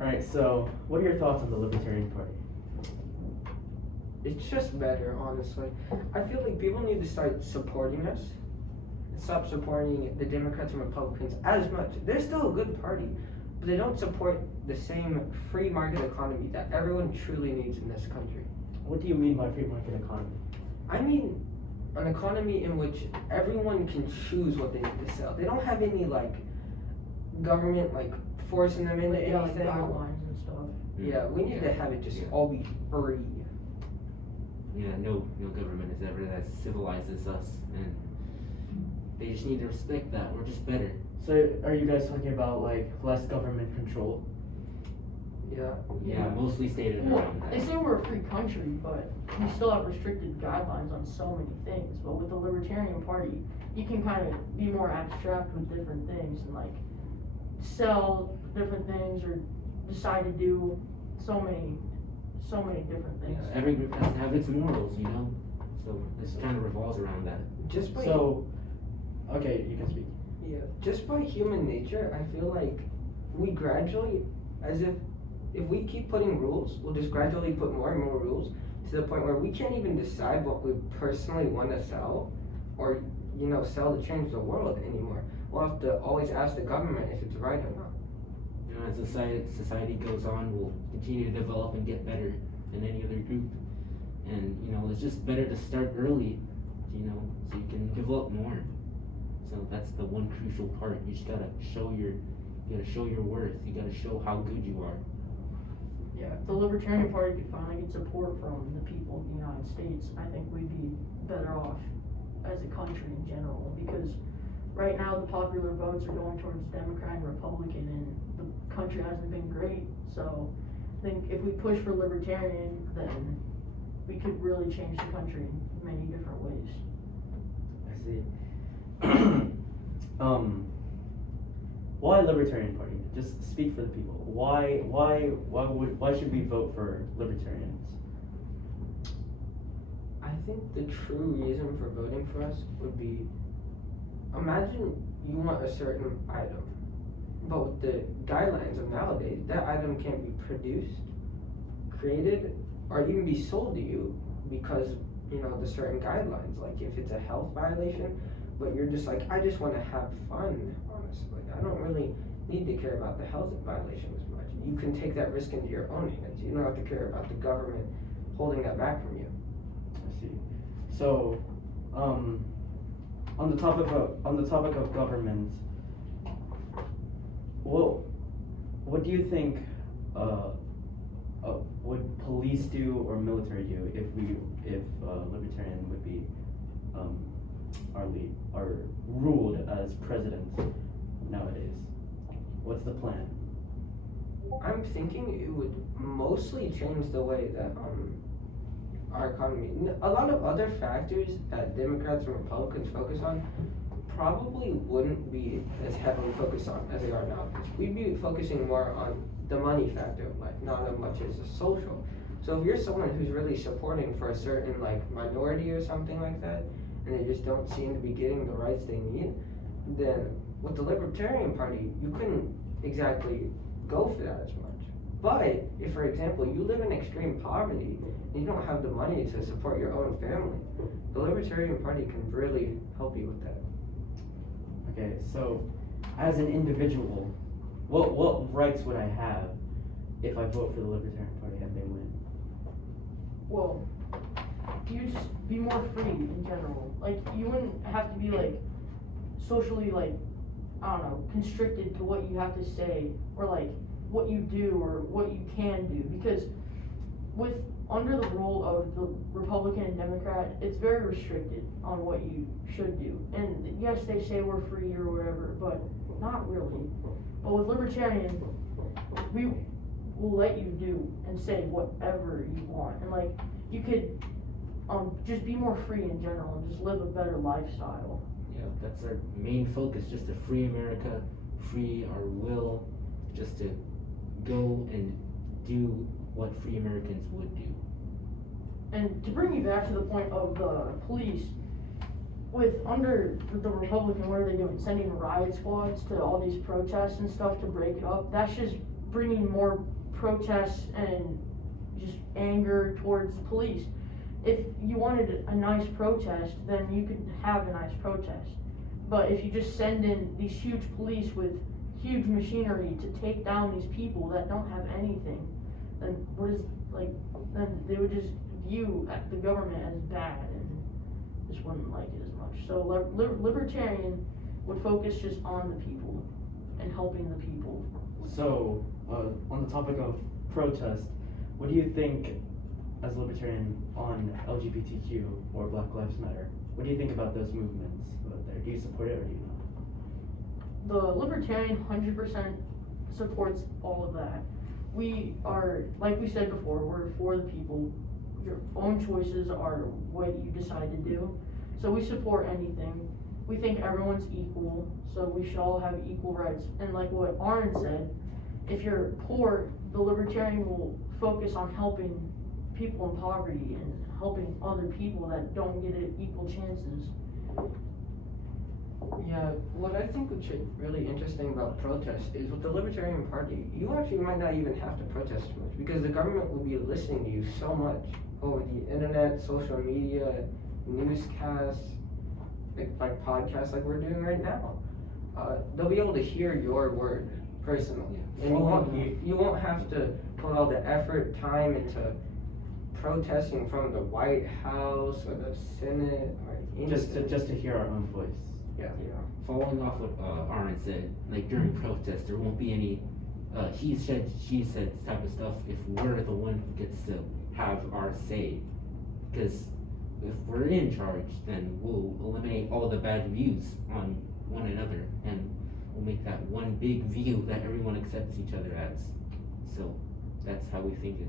Alright, so what are your thoughts on the Libertarian Party? It's just better, honestly. I feel like people need to start supporting us. Stop supporting the Democrats and Republicans as much. They're still a good party, but they don't support the same free market economy that everyone truly needs in this country. What do you mean by free market economy? I mean an economy in which everyone can choose what they need to sell. They don't have any like government like forcing them into Yeah, like anything. guidelines and stuff. Yeah, we need to have it just all be free. Yeah, no government is ever as civilized as us, and they just need to respect that. We're just better. So are you guys talking about like less government control? Yeah. Yeah, mostly stated Well, around they that. say we're a free country, but we still have restricted guidelines on so many things. But with the Libertarian Party, you can kind of be more abstract with different things and like sell different things or decide to do so many different things. Yeah, every group has to have its morals, you know. So this kind of revolves around that. Just by So, okay, you can speak. Yeah, just by human nature, I feel like we gradually, as if we keep putting rules, we'll just gradually put more and more rules to the point where we can't even decide what we personally want to sell or, sell to change the world anymore. We'll have to always ask the government if it's right or not. You know, as society goes on, we'll continue to develop and get better than any other group. And it's just better to start early, so you can develop more. So that's the one crucial part. You just gotta show your worth. You gotta show how good you are. Yeah, if the Libertarian Party could finally get support from the people of the United States, I think we'd be better off as a country in general, because right now the popular votes are going towards Democrat and Republican, and the country hasn't been great. So I think if we push for Libertarian, then we could really change the country in many different ways. I see. Why Libertarian Party? Just speak for the people. Why should we vote for Libertarians? I think the true reason for voting for us would be, imagine you want a certain item, but with the guidelines of nowadays, that item can't be produced, created, or even be sold to you because, the certain guidelines. Like if it's a health violation, but you're just like, I just want to have fun, honestly. I don't really need to care about the health violation as much. You can take that risk into your own hands. You don't have to care about the government holding that back from you. I see. So, on the topic of government, what do you think would police do or military do if Libertarian would be are ruled as president nowadays? What's the plan? I'm thinking it would mostly change the way that our economy. A lot of other factors that Democrats and Republicans focus on probably wouldn't be as heavily focused on as they are now. We'd be focusing more on the money factor of life, not as much as the social. So if you're someone who's really supporting for a certain minority or something like that, and they just don't seem to be getting the rights they need, then with the Libertarian Party, you couldn't exactly go for that as much. But if, for example, you live in extreme poverty and you don't have the money to support your own family, the Libertarian Party can really help you with that. Okay, so as an individual, what rights would I have if I vote for the Libertarian Party and they win? Well, you just be more free in general. Like, you wouldn't have to be socially I don't know, constricted to what you have to say or what you do or what you can do, because under the rule of the Republican and Democrat, it's very restricted on what you should do. And yes, they say we're free or whatever, but not really. But with Libertarian, we will let you do and say whatever you want, and you could just be more free in general and just live a better lifestyle. Yeah, that's our main focus, just to free America, free our will, just to go and do what free Americans would do. And to bring you back to the point of the police, under the Republican, what are they doing? Sending riot squads to all these protests and stuff to break it up. That's just bringing more protests and just anger towards police. If you wanted a nice protest, then you could have a nice protest. But if you just send in these huge police with huge machinery to take down these people that don't have anything, then then they would just view the government as bad and just wouldn't like it as much. So libertarian would focus just on the people and helping the people. So, on the topic of protest, what do you think, as a libertarian, on LGBTQ or Black Lives Matter? What do you think about those movements out there? Do you support it or do you not? The libertarian 100% supports all of that. We are, like we said before, we're for the people. Your own choices are what you decide to do. So we support anything. We think everyone's equal, so we should all have equal rights. And like what Aaron said, if you're poor, the libertarian will focus on helping people in poverty and helping other people that don't get equal chances. Yeah, what I think which is really interesting about protests is with the Libertarian Party, you actually might not even have to protest too much because the government will be listening to you so much over the internet, social media, newscasts, like podcasts like we're doing right now. They'll be able to hear your word personally. And you won't have to put all the effort, time into protesting from the White House or the Senate or anything. Just to hear our own voice. Yeah. Following off what Aaron said, like during protests, there won't be any he said, she said type of stuff if we're the one who gets to have our say. Because if we're in charge, then we'll eliminate all the bad views on one another, and we'll make that one big view that everyone accepts each other as. So that's how we think it.